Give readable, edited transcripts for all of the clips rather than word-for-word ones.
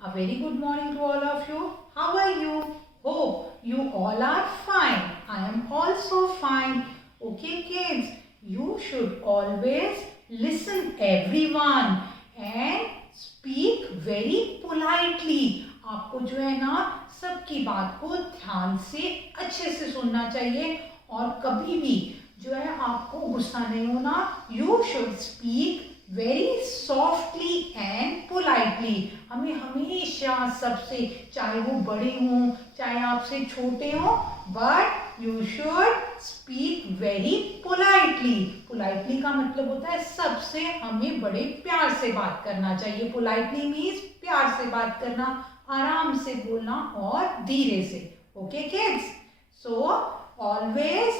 A very good morning to all of you. How are you? Hope you all are fine. I am also fine. Okay kids, you should always listen everyone and speak very politely. आपको जो है ना सबकी बात को ध्यान से अच्छे से सुनना चाहिए और कभी भी जो है आपको गुस्सा नहीं होना. You should speak very softly and politely. हमें हमेशा सबसे, चाहे वो बड़े हों चाहे आपसे छोटे हों, but you should speak very politely. politely का मतलब होता है सबसे हमें बड़े प्यार से बात करना चाहिए. politely means प्यार से बात करना, आराम से बोलना और धीरे से. Okay kids? So always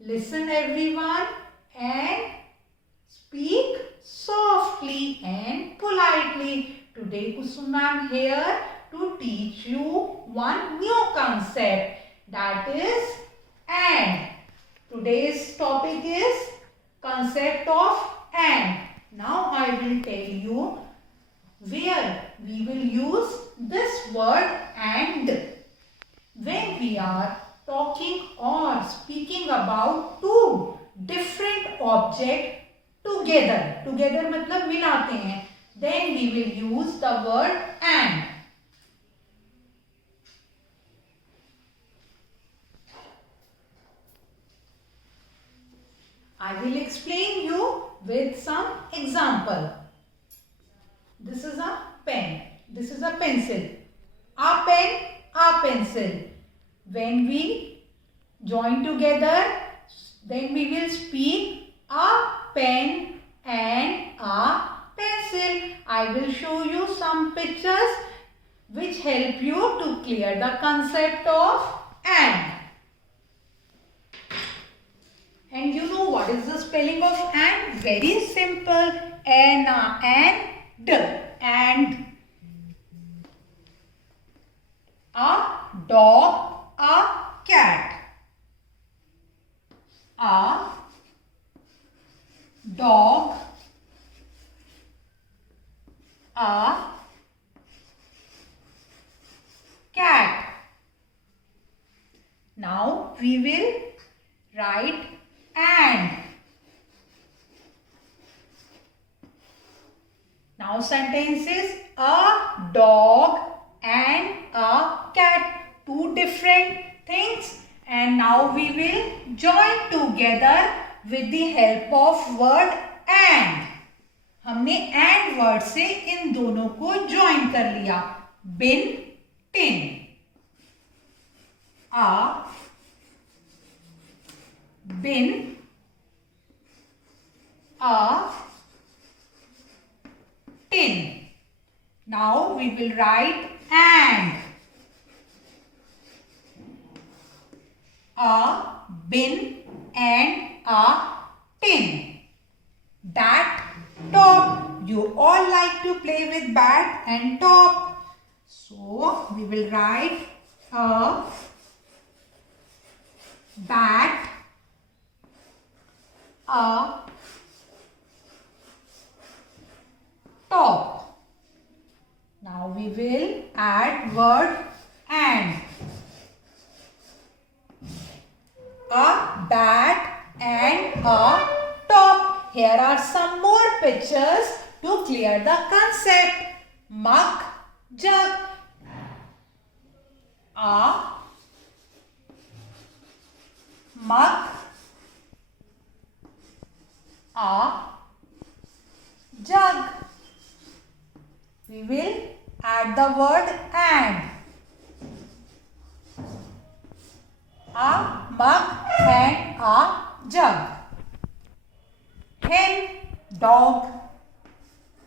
listen everyone and speak softly and politely. Today Kusum ma'am here to teach you one new concept, that is and. Today's topic is concept of and. Now I will tell you where we will use this word and. When we are talking or speaking about two different objects together मतलब मिलाते हैं, then we will use the word and. I will explain you with some example. This is a pen, this is a pencil. A pen, a pencil. When we join together, then we will speak a pen and a pencil. I will show you some pictures which help you to clear the concept of and. And you know what is the spelling of and? Very simple. And. And. A dog, a cat. A dog, a cat. Now we will write and. Now sentence is a dog and a cat. Two different things, and now we will join together with the help of word and. हमने and word से इन दोनों को join कर लिया. Bin, tin. A bin, a tin. Now we will write and. A bin and a tin. That top. You all like to play with bat and top. So we will write a bat, a top. Now we will add word and. A bat and a top. Here are some more pictures to clear the concept. Mug, jug. A mug, a jug. We will add the word and. A mug and a jug. Hen, dog.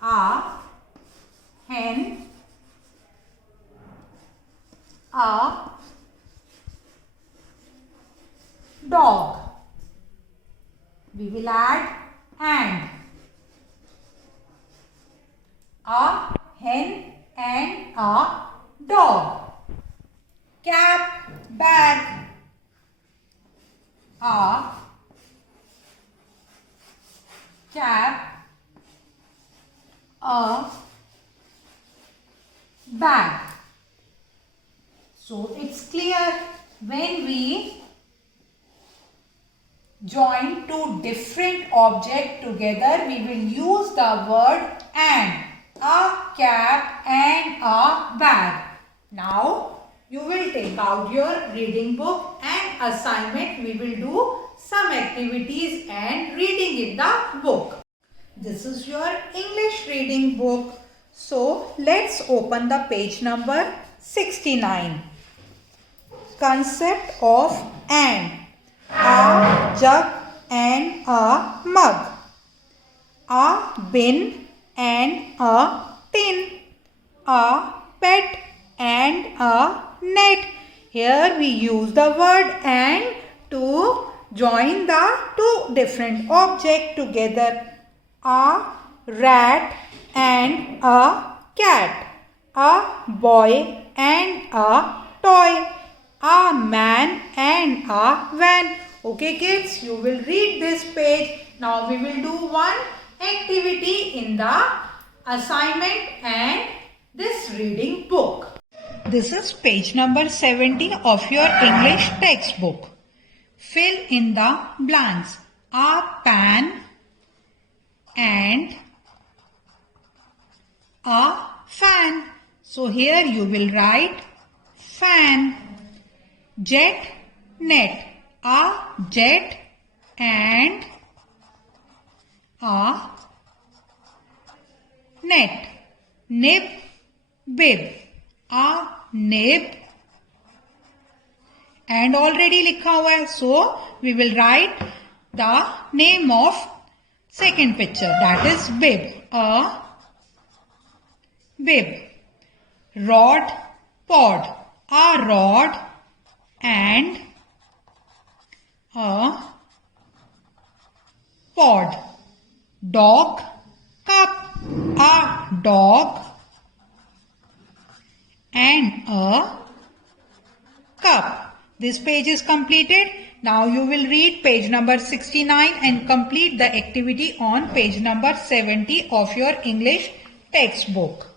A hen, a dog. We will add and. A hen and a dog. Cap, bag. A cap, a bag. So it's clear, when we join two different objects together, we will use the word and. A cap and a bag. Now you will take out your reading book and assignment. We will do some activities and reading in the book. This is your English reading book. So let's open the page number 69. Concept of and. A jug and a mug. A bin and a tin. A pet and a net. Here we use the word and to join the two different objects together. A rat and a cat. A boy and a toy. A man and a van. Okay kids, you will read this page. Now we will do one activity in the assignment and this reading book. This is page number 70 of your English textbook. Fill in the blanks. A pan and a fan. So here you will write fan. Jet, net. A jet and a net. Nib, bib. A nib and already लिखा हुआ है, so we will write the name of second picture, that is bib. A bib. Rod, pod. A rod and a pod. Dog, cup. A dog and a cup. This page is completed. Now you will read page number 69 and complete the activity on page number 70 of your English textbook.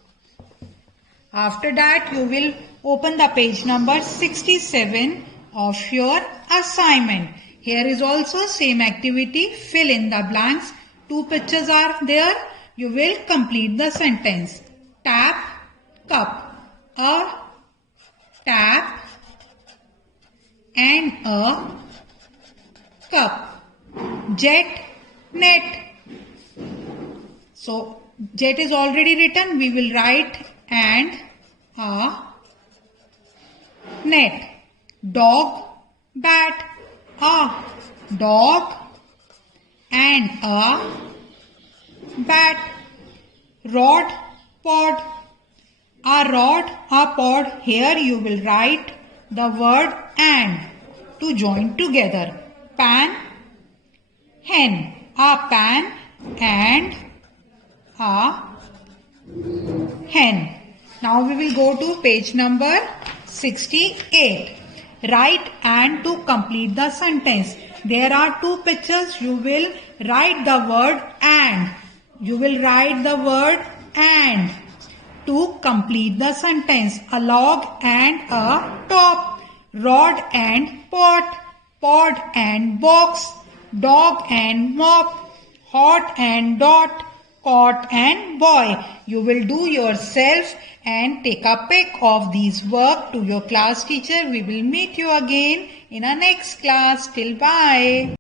After that you will open the page number 67 of your assignment. Here is also same activity. Fill in the blanks. Two pictures are there. You will complete the sentence. Tap, cup. A tap and a cup. Jet, net. So jet is already written. We will write and a net. Dog, bat. A dog and a bat. Rod, pod. A rod, a pod. Here you will write the word and to join together. Pan, hen. A pan and a hen. Now we will go to page number 68. Write and to complete the sentence. There are two pictures. You will write the word and. You will write the word and. To complete the sentence. A log and a top. Rod and pot. Pod and box. Dog and mop. Hot and dot. Cot and boy. You will do yourself and take a pic of these work to your class teacher. We will meet you again in our next class. Till bye.